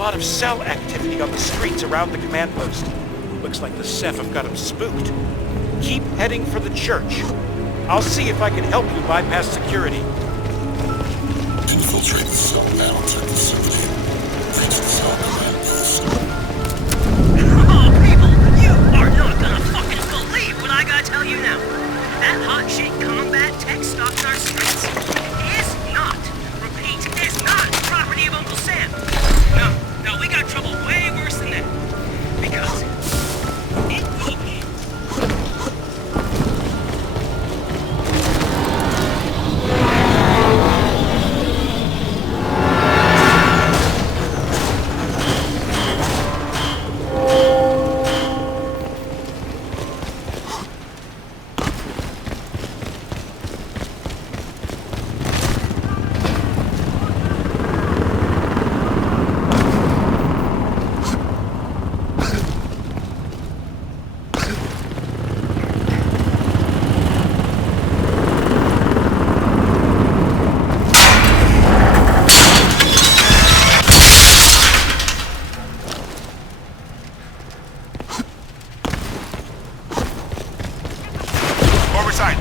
lot of cell activity on the streets around the command post. Looks like the Ceph have got them spooked. Keep heading for the church. I'll see if I can help you bypass security. Infiltrate the cell panel facility. Reach the cell command post. Oh, people, you are not gonna fucking believe what I gotta tell you now. That hot shit combat tech stocked in our streets is not, repeat, is not property of Uncle Sam. No, we got trouble way worse than that. Because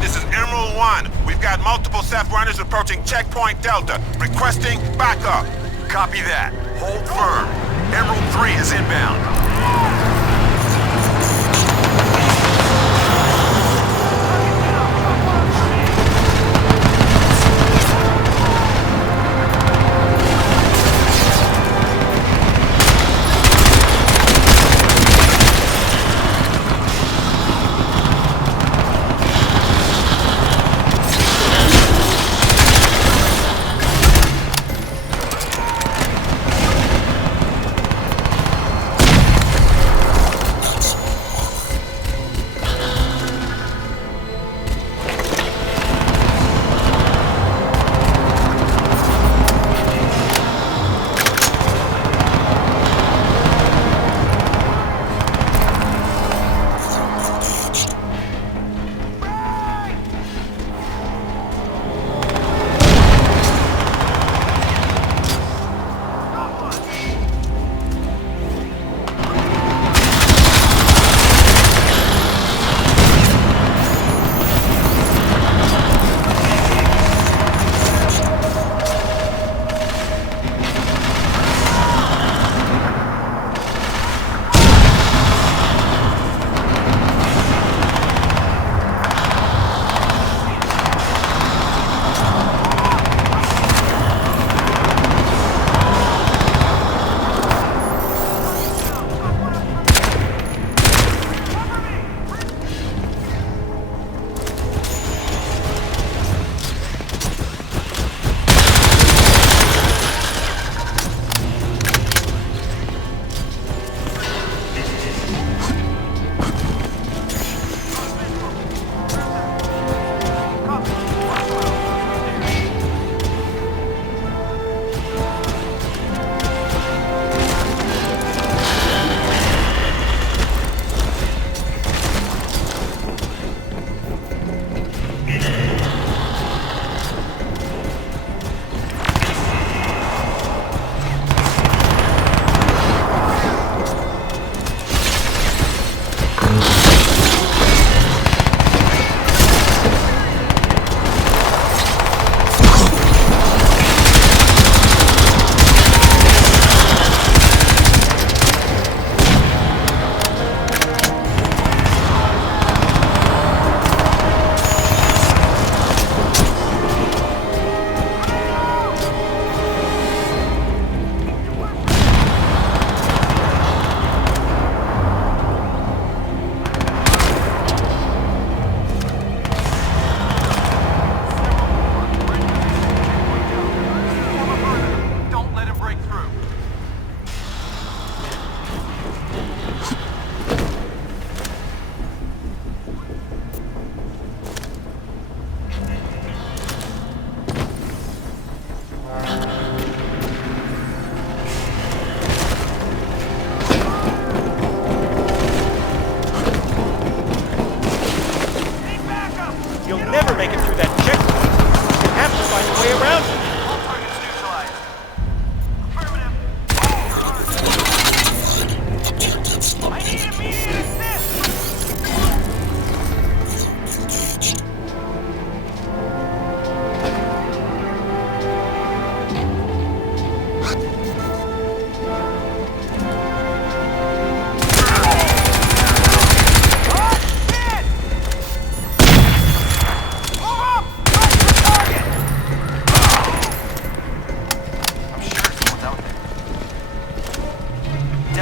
This is Emerald 1. We've got multiple Ceph runners approaching Checkpoint Delta, requesting backup. Copy that. Hold firm. Emerald 3 is inbound.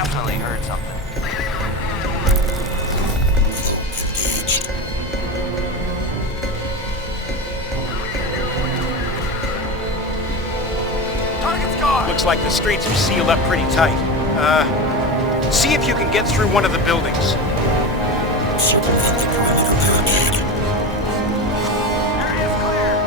definitely heard something. Looks like the streets are sealed up pretty tight. See if you can get through one of the buildings. Circumvent the perimeter barricade. Area's clear.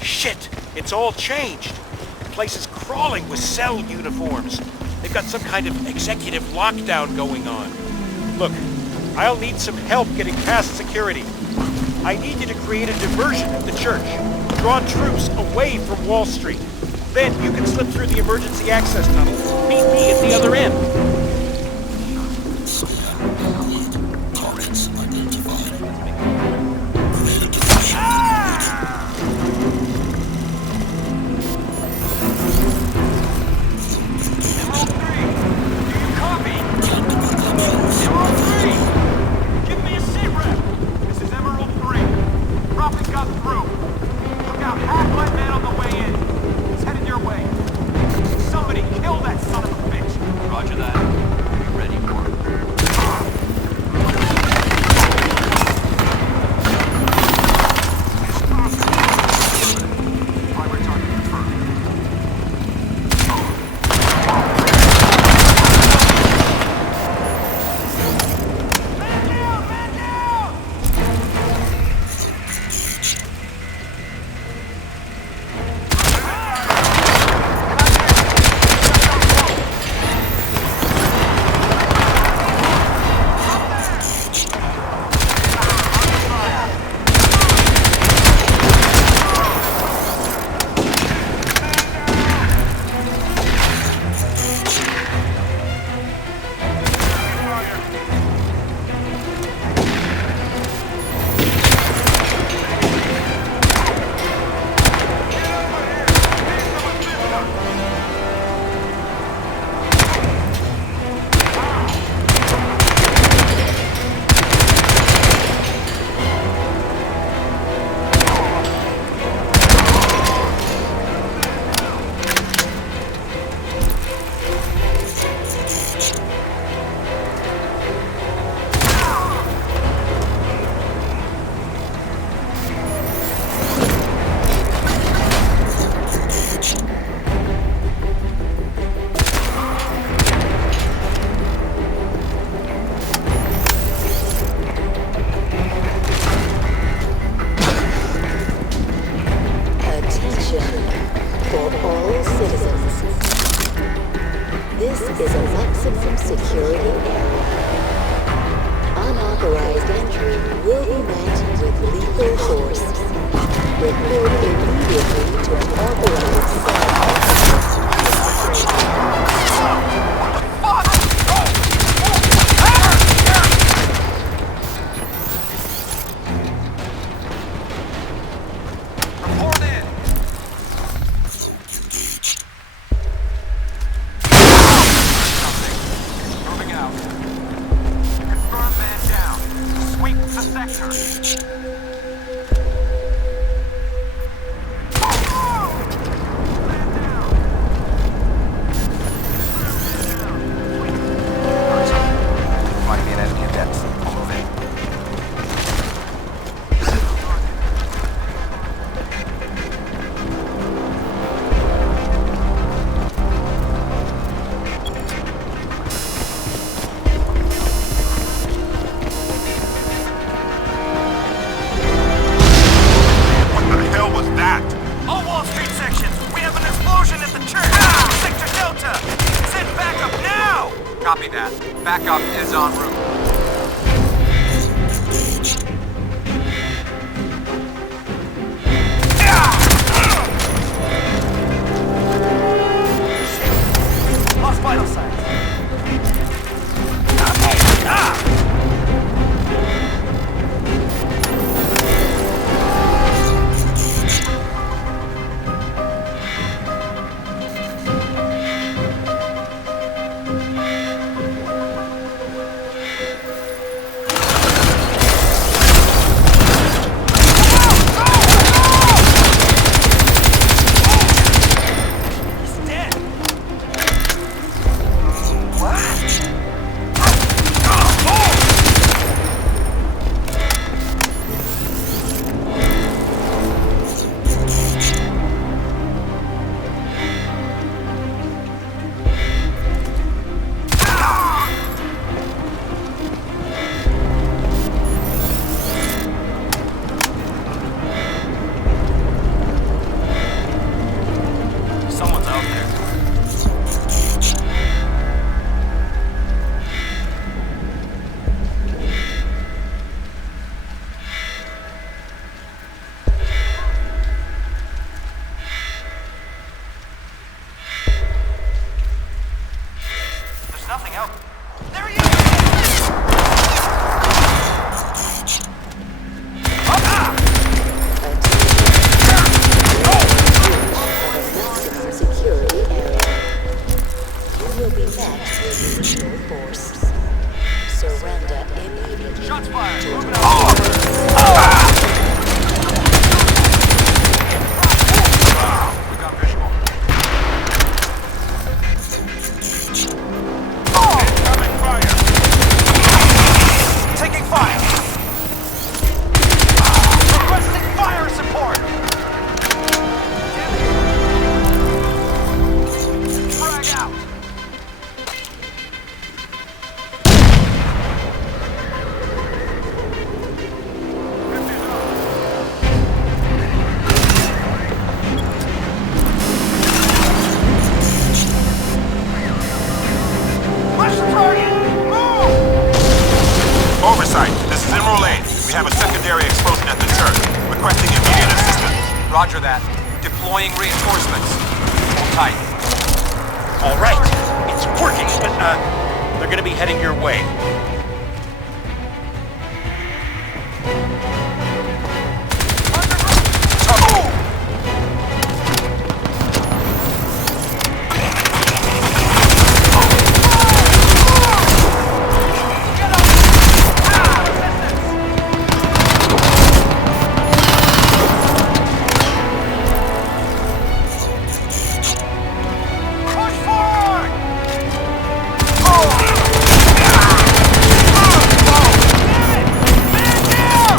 Shit! It's all changed. The place is crawling with cell uniforms. They've got some kind of executive lockdown going on. Look, I'll need some help getting past security. I need you to create a diversion at the church. Draw troops away from Wall Street. Then you can slip through the emergency access tunnel. Meet me at the other end. Scan. Lead. Targets identified. Related to the Emerald 3, do you copy? options. Emerald 3! Give me a sit rep! This is Emerald 3. Prophet got through. Took out half my men on the way in. He's headed your way. Somebody kill that son of a bitch! Roger that. Be ready for it. Primary target confirmed. Man down! Man down! security area. Unauthorized entry will be met with lethal force. Report immediately to an authorized Report in! Moving out. Confirm man down. Sweep the sector. Might be an enemy at depth. I'll move in. What the hell was that? All Wall Street sections! We have an explosion at the church! Sector Delta! Send backup now! Copy that. Backup is en route. Lost vital signs. Someone's out there. There's nothing out. There he is! maximum security area. You will be met with lethal force. Surrender immediately. Shots fired! to Moving an out! We got visual. Incoming fire! Taking fire! Requesting fire support! Frag out! Push the target! Move! Oversight, this is Emerald 8. We have a secondary explosion at the church. Requesting immediate assistance. Roger that. Deploying reinforcements. Hold tight. All right, it's working, but they're gonna be heading your way. Push forward! Man down!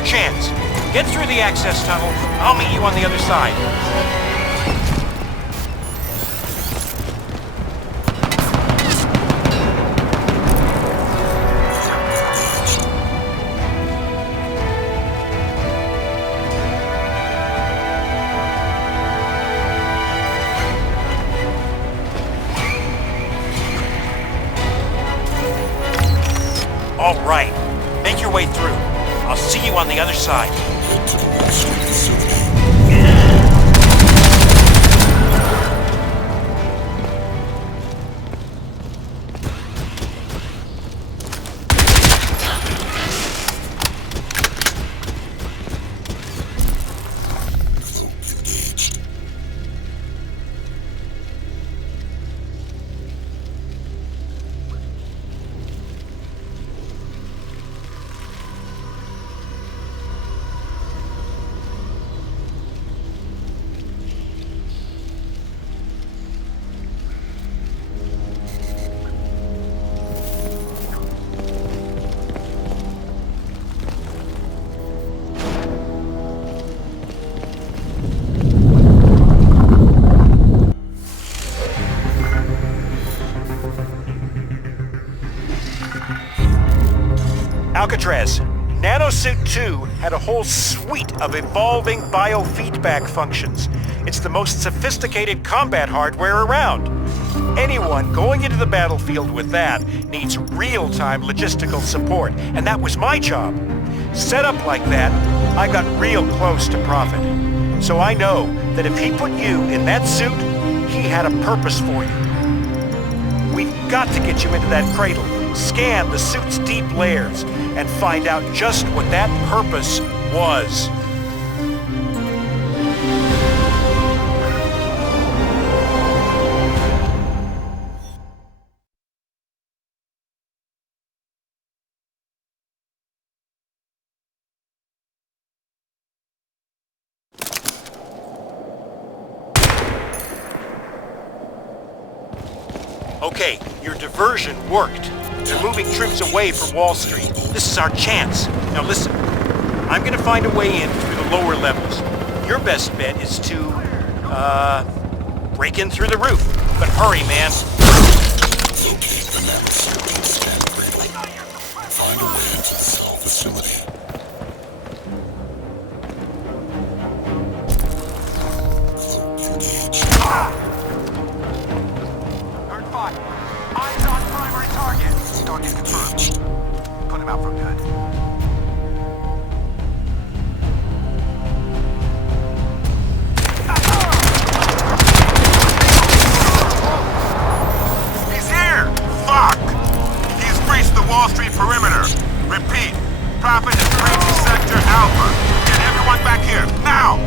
your chance. Get through the access tunnel. I'll meet you on the other side. All right. Make your way through. I'll see you on the other side. Head to the Wall Street facility. Engaged. Alcatraz, Nanosuit 2 had a whole suite of evolving biofeedback functions. It's the most sophisticated combat hardware around. Anyone going into the battlefield with that needs real-time logistical support, and that was my job. Set up like that, I got real close to Prophet. So I know that if he put you in that suit, he had a purpose for you. We've got to get you into that cradle, scan the suit's deep layers, and find out just what that purpose was. Okay, your diversion worked. They're moving troops away from Wall Street. This is our chance. Now listen, I'm gonna find a way in through the lower levels. Your best bet is to, break in through the roof. But hurry, man. Locate the nanosuit and scan cradle. Find a way into the cell facility. Engaged. Bird 5. Eyes on primary target. Target confirmed. Put him out for good. He's here! Fuck! He's breached the Wall Street perimeter. Repeat, Prophet is breaching Sector Alpha. Get everyone back here, now!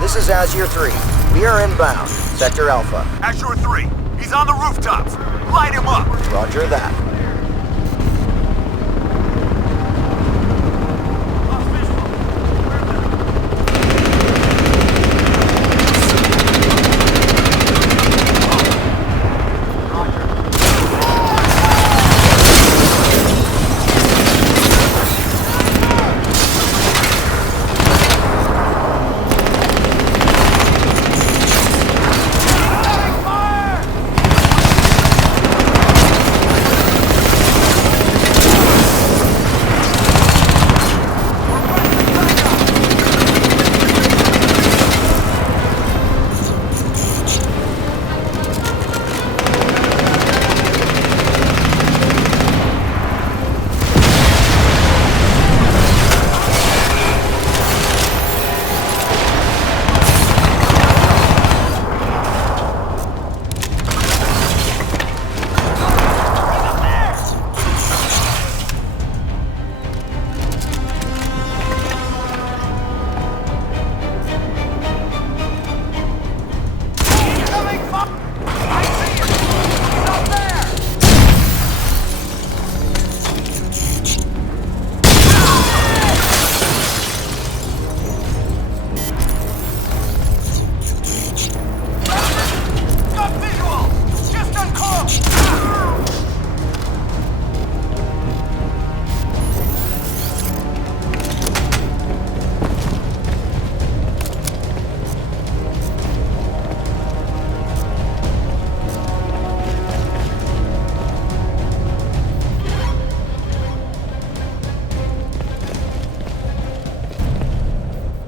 This is Azure 3. We are inbound. Sector Alpha. Azure 3, he's on the rooftops. Light him up. Roger that.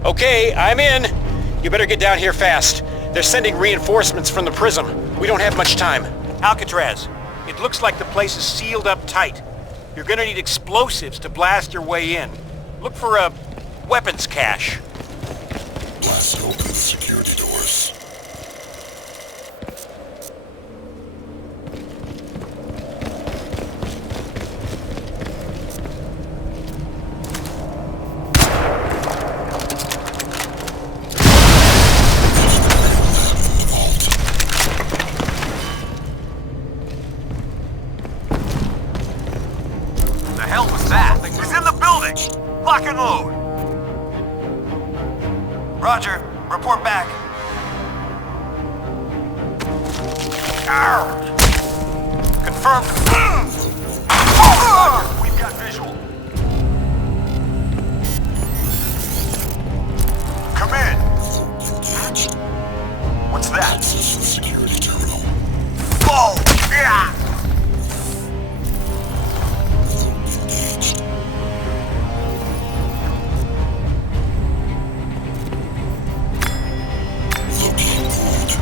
Okay, I'm in. You better get down here fast. They're sending reinforcements from the prism. We don't have much time. Alcatraz, it looks like the place is sealed up tight. You're gonna need explosives to blast your way in. Look for a weapons cache. Blast open the security doors. The hell was that? He's in the building. Lock and load. Roger. Report back. Confirmed. We've got visual. Come in. What's that? Access the security terminal. Oh! Yeah! Engaged. Looking good. Engaged.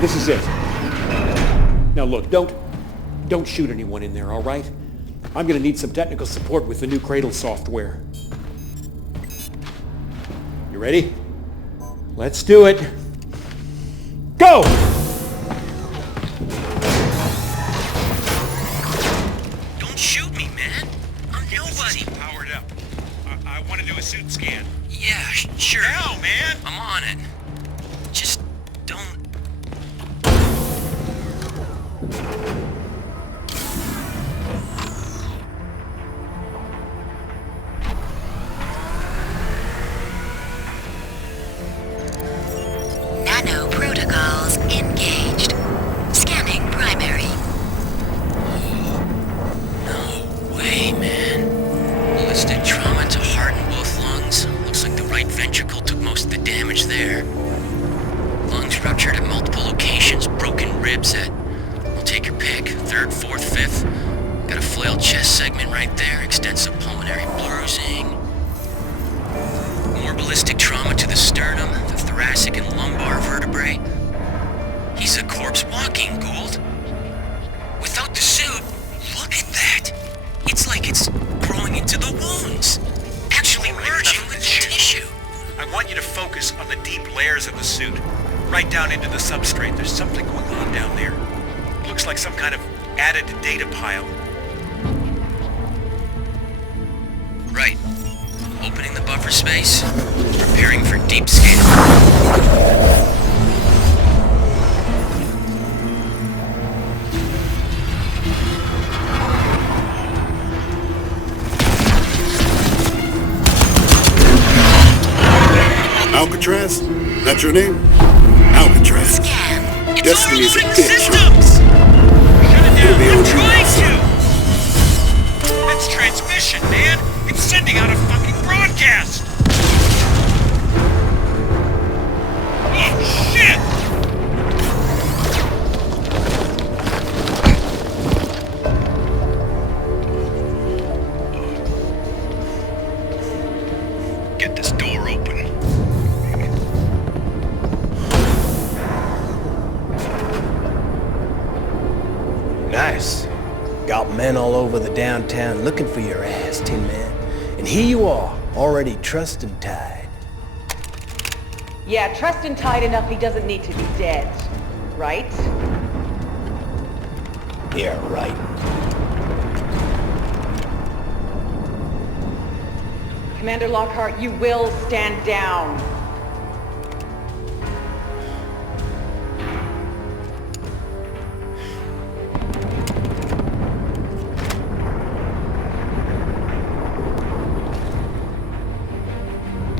This is it. Now look, don't shoot anyone in there, all right? I'm gonna need some technical support with the new Cradle software. You ready? Let's do it. Go! Don't shoot me, man. I'm nobody. Powered up. I want to do a suit scan. Yeah, sure. Hell, man! I'm on it. Just don't... Nano Protocol levels engaged. Scanning primary. No way, man. Ballistic trauma to heart and both lungs. Looks like the right ventricle took most of the damage there. Lungs ruptured at multiple locations, broken ribs at, well, take your pick, 3rd, 4th, 5th. Got a flailed chest segment right there, extensive pulmonary bruising. More ballistic trauma to the sternum, the thoracic and lumbar vertebrae. He's a corpse walking, Gould. Without the suit, look at that. It's like it's growing into the wounds. Actually merging with the tissue. I want you to focus on the deep layers of the suit. Right down into the substrate. There's something going on down there. It looks like some kind of added data pile. Right. Opening the buffer space. Preparing for deep scan. Alcatraz? That's your name? Alcatraz. Scan. It's Destiny is a overloading the bitch, systems! It'll be I'm on trying you. to! That's transmission, man! It's sending out a fucking broadcast! Oh, shit! Get this door open. Nice. Got men all over the downtown looking for your ass, Tin Man. And here you are, already trussed and tied. Yeah, trussed and tied enough he doesn't need to be dead. Right? Yeah, right. Commander Lockhart, you will stand down.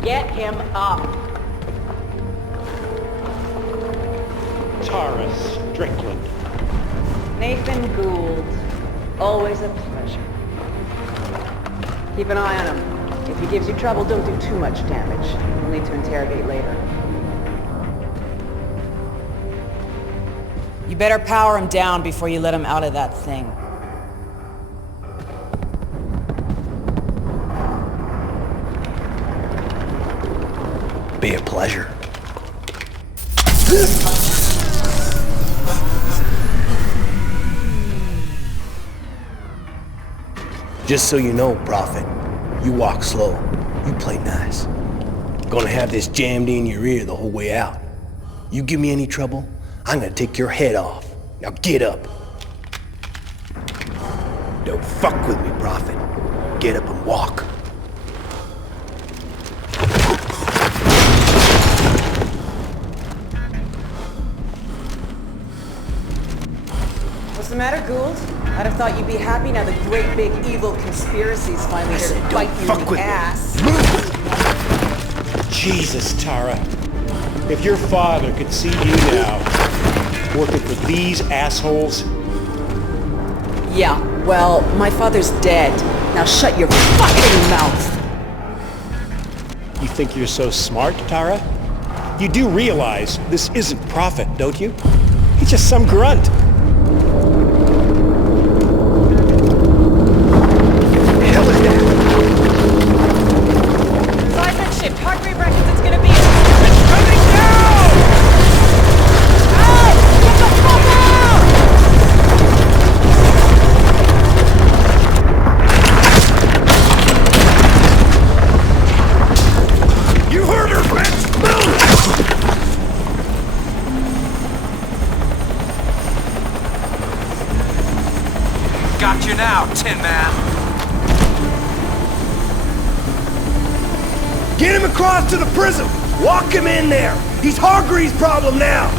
Get him up. Tara Strickland. Nathan Gould. Always a pleasure. Keep an eye on him. If he gives you trouble, don't do too much damage. We'll need to interrogate later. You better power him down before you let him out of that thing. Be a pleasure. Just so you know, Prophet, you walk slow, you play nice. Gonna have this jammed in your ear the whole way out. You give me any trouble, I'm gonna take your head off. Now get up. Don't fuck with me, Prophet. Get up and walk. What's the matter, Gould? I'd have thought you'd be happy now the great big evil conspiracy's finally here to bite you in the ass. Jesus, Tara. If your father could see you now, working for these assholes... Yeah, well, my father's dead. Now shut your fucking mouth! You think you're so smart, Tara? You do realize this isn't Prophet, don't you? He's just some grunt. Seismic shift, heart rate records, it's gonna be... It's coming down! Out! Get the fuck out! You heard her, bitch! Got you now, Tin Man. Get him across to the prism! Walk him in there! He's Hargreaves' problem now!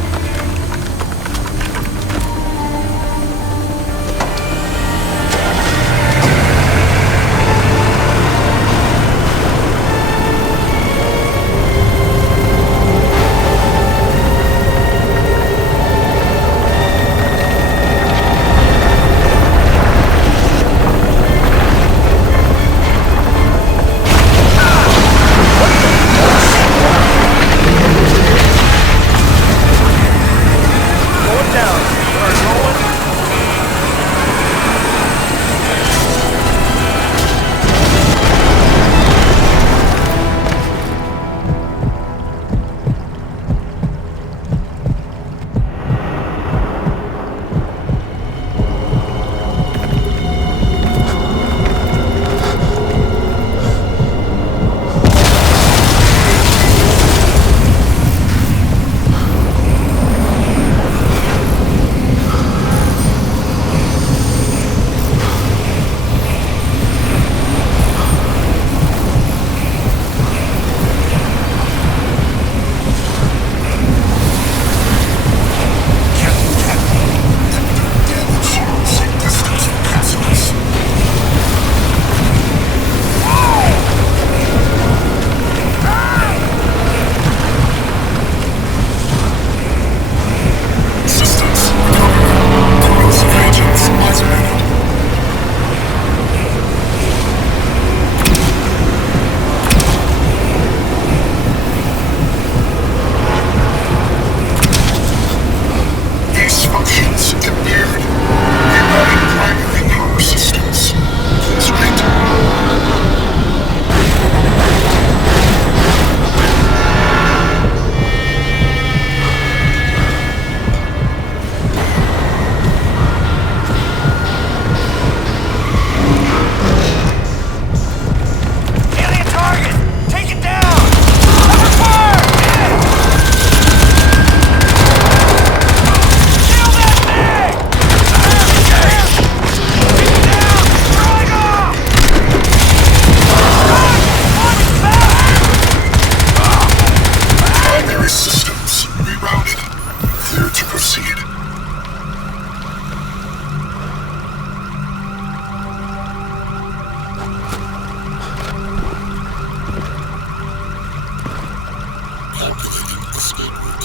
escape route.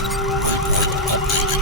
Waypoint updated.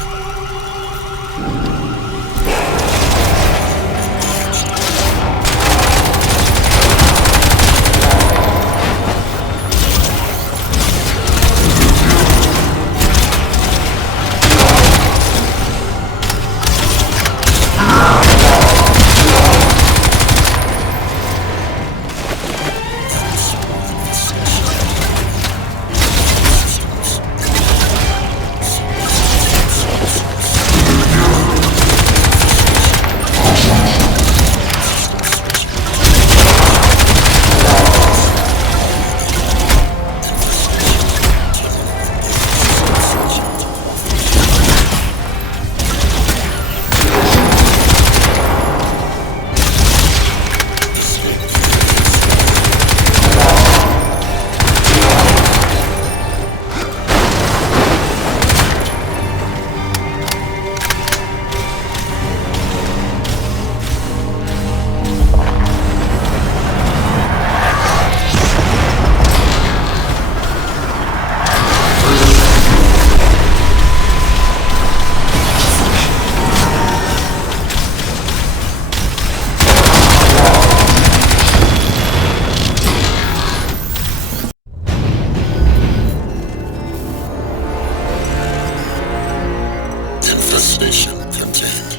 Infestation contained.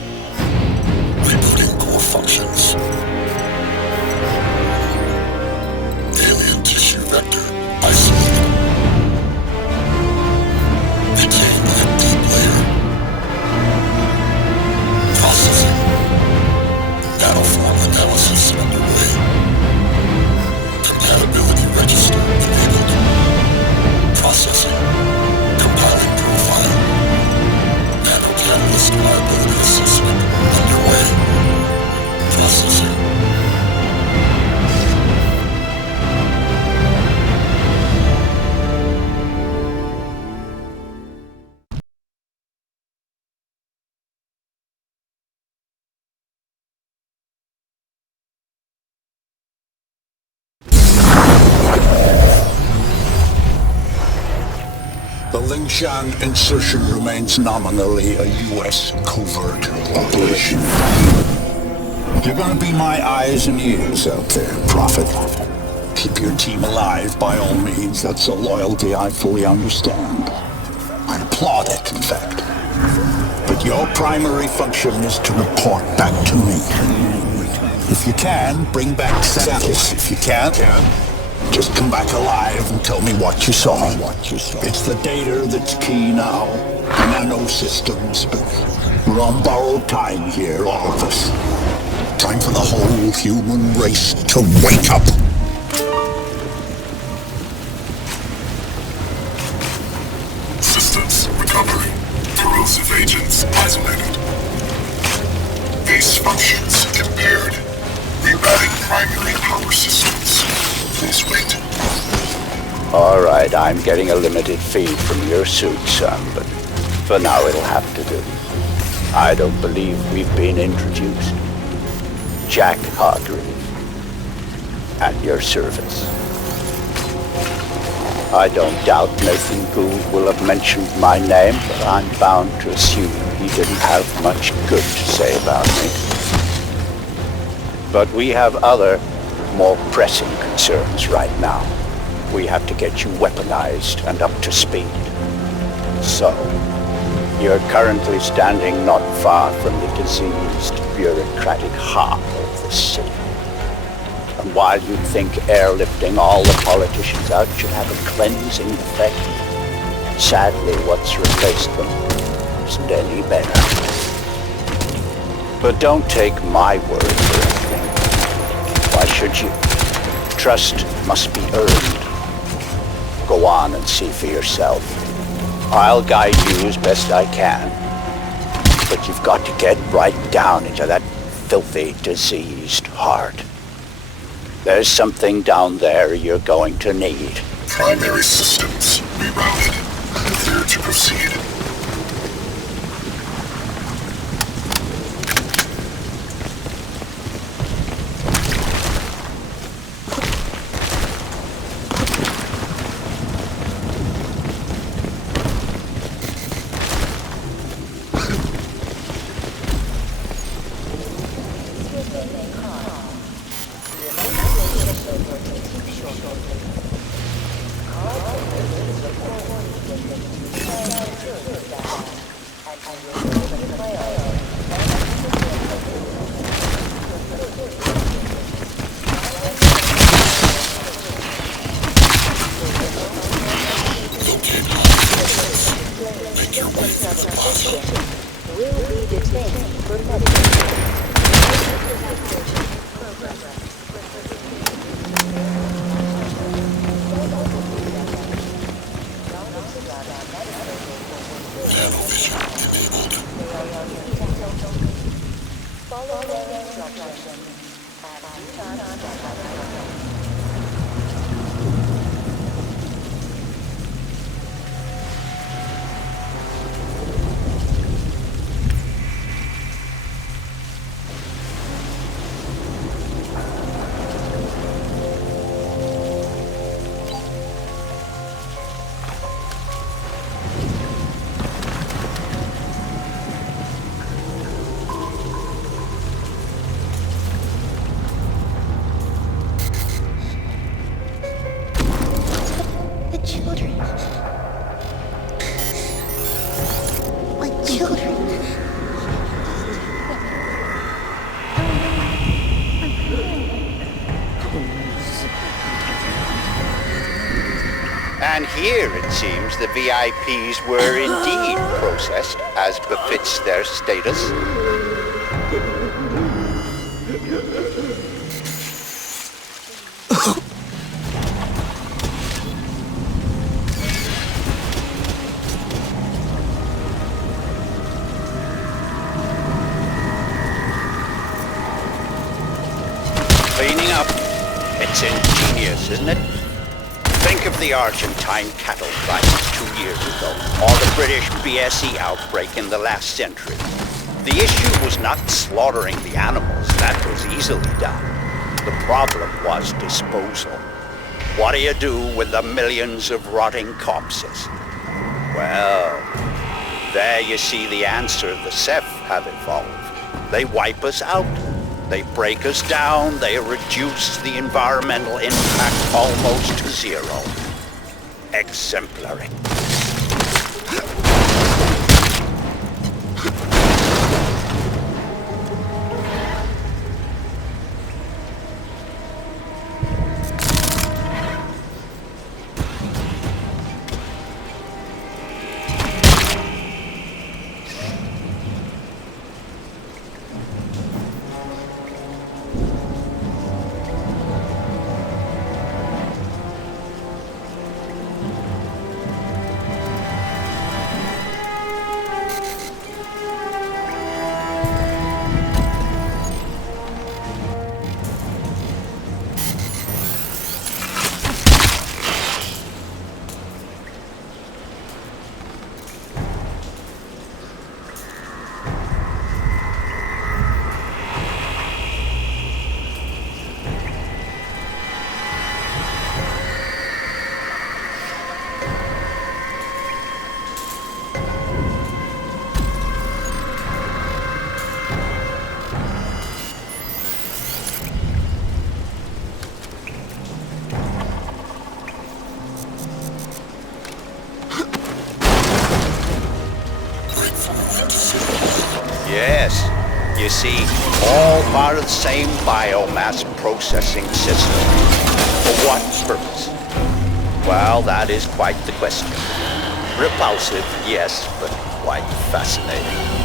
Rebooting core functions. Alien tissue vector isolated. Retained a deep layer. Processing. Nanoform analysis underway. Compatibility register enabled. Processing. Compiling profile. Nano-catalyst liability assessment underway. Processing. The Lingshan insertion remains nominally a U.S. covert operation. You're gonna be my eyes and ears out there, Prophet. Keep your team alive by all means. That's a loyalty I fully understand. I applaud it, in fact. But your primary function is to report back to me. If you can, bring back samples. If you can't, just come back alive and tell me what you saw. It's the data that's key now. Nano systems, but we're on borrowed time here, all of us. Time for the whole human race to wake up. Systems recovery. Corrosive agents isolated. Base functions impaired. Rerouting primary power systems. Please wait. All right, I'm getting a limited feed from your suit, son, but for now it'll have to do. I don't believe we've been introduced. Jack Hargrave, at your service. I don't doubt Nathan Gould will have mentioned my name, but I'm bound to assume he didn't have much good to say about me. But we have other, more pressing concerns right now. We have to get you weaponized and up to speed. So, you're currently standing not far from the diseased, bureaucratic heart of the city. And while you think airlifting all the politicians out should have a cleansing effect, sadly what's replaced them isn't any better. But don't take my word for anything. Why should you? Trust must be earned. Go on and see for yourself. I'll guide you as best I can. But you've got to get right down into that filthy, diseased heart. There's something down there you're going to need. Primary systems rerouted. Clear to proceed. Make your way through the plaza. Will be detained for medical. Nanovision enabled. Follow their instructions and do not step out. And here, it seems, the VIPs were indeed processed, as befits their status. Cleaning up. It's ingenious, isn't it? Think of the Argentine cattle crisis 2 years ago, or the British BSE outbreak in the last century. The issue was not slaughtering the animals, that was easily done. The problem was disposal. What do you do with the millions of rotting corpses? Well, there you see the answer the Ceph have evolved. They wipe us out. They break us down, they reduce the environmental impact almost to zero. Exemplary. Yes, you see, all part of the same biomass processing system. For what purpose? Well, that is quite the question. Repulsive, yes, but quite fascinating.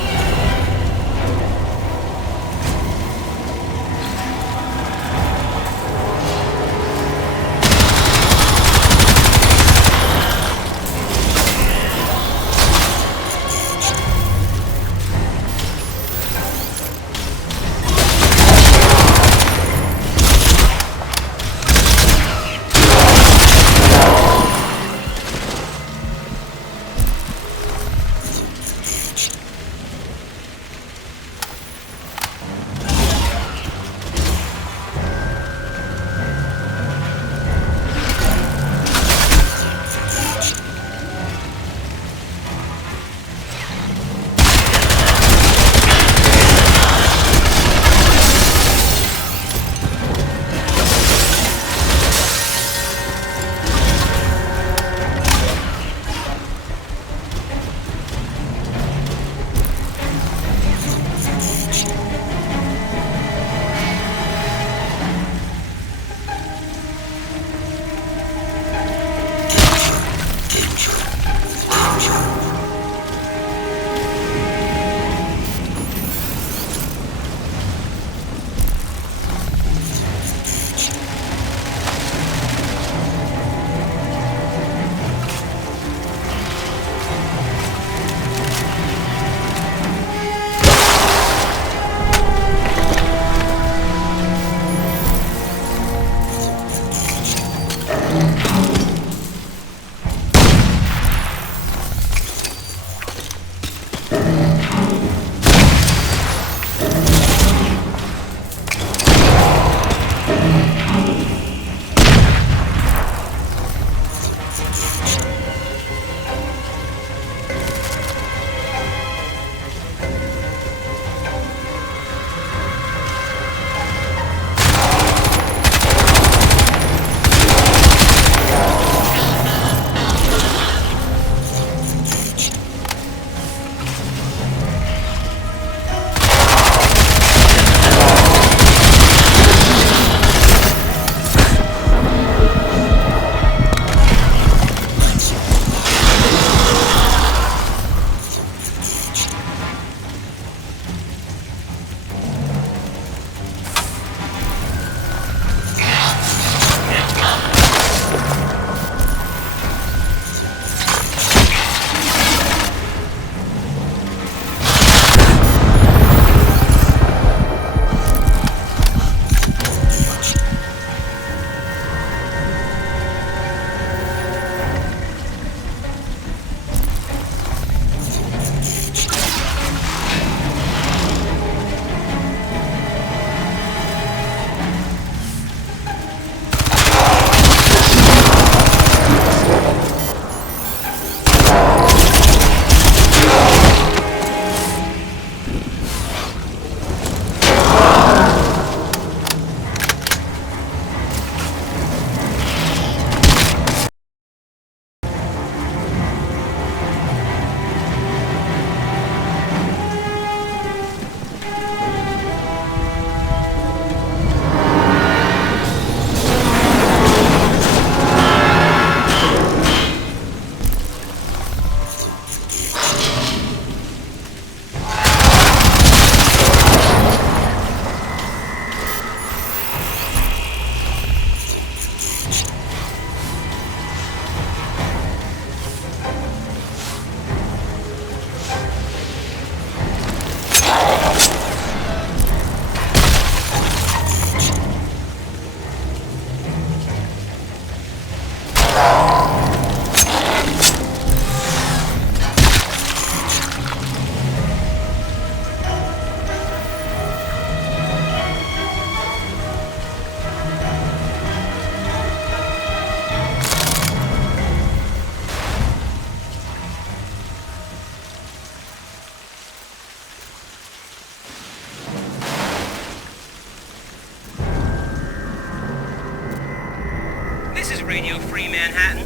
free Manhattan.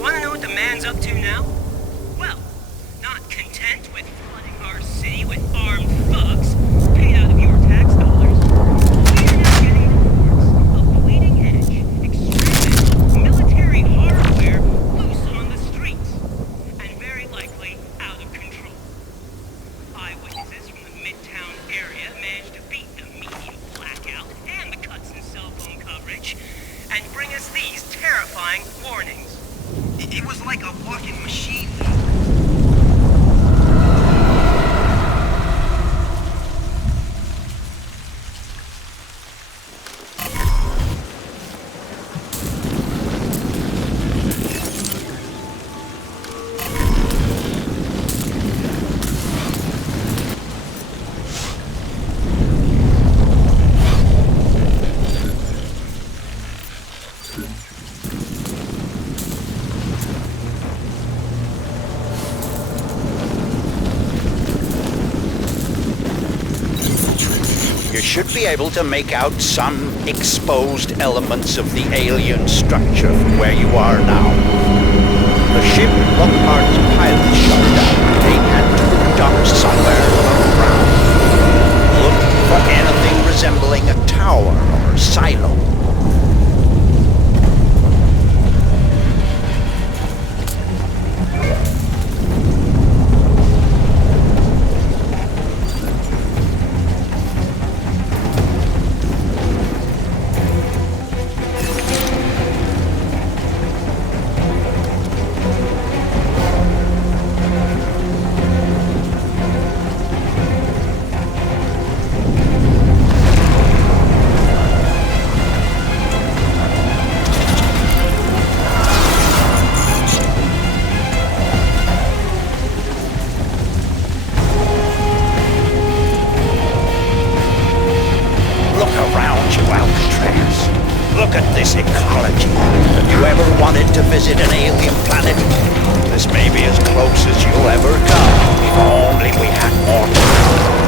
Wanna know what the man's up to now? Well, not content with flooding our city with armed thugs paid out of your tax dollars, we're now getting reports of bleeding-edge, experimental military hardware loose on the streets, and very likely out of control. Eyewitnesses from the Midtown area managed to beat the media blackout and the cuts in cell phone coverage, and bring us these terrifying warnings. It was like a walking machine. You should be able to make out some exposed elements of the alien structure from where you are now. The ship Lockhart's pilot shot down. They had to dock somewhere around. Look for anything resembling a tower or silo. Look at this ecology. Have you ever wanted to visit an alien planet? This may be as close as you'll ever come. If only we had more time.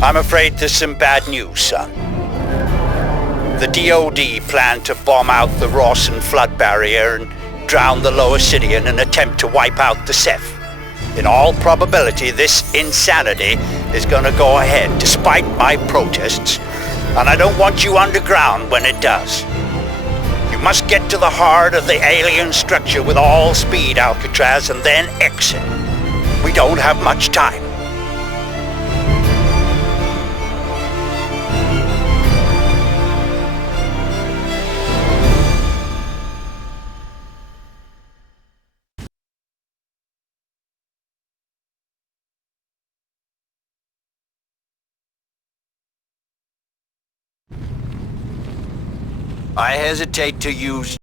I'm afraid there's some bad news, son. The DoD plan to bomb out the Rawson flood barrier and drown the lower city in an attempt to wipe out the Ceph. In all probability, this insanity is gonna go ahead despite my protests, and I don't want you underground when it does. You must get to the heart of the alien structure with all speed, Alcatraz, and then exit. We don't have much time. I hesitate to use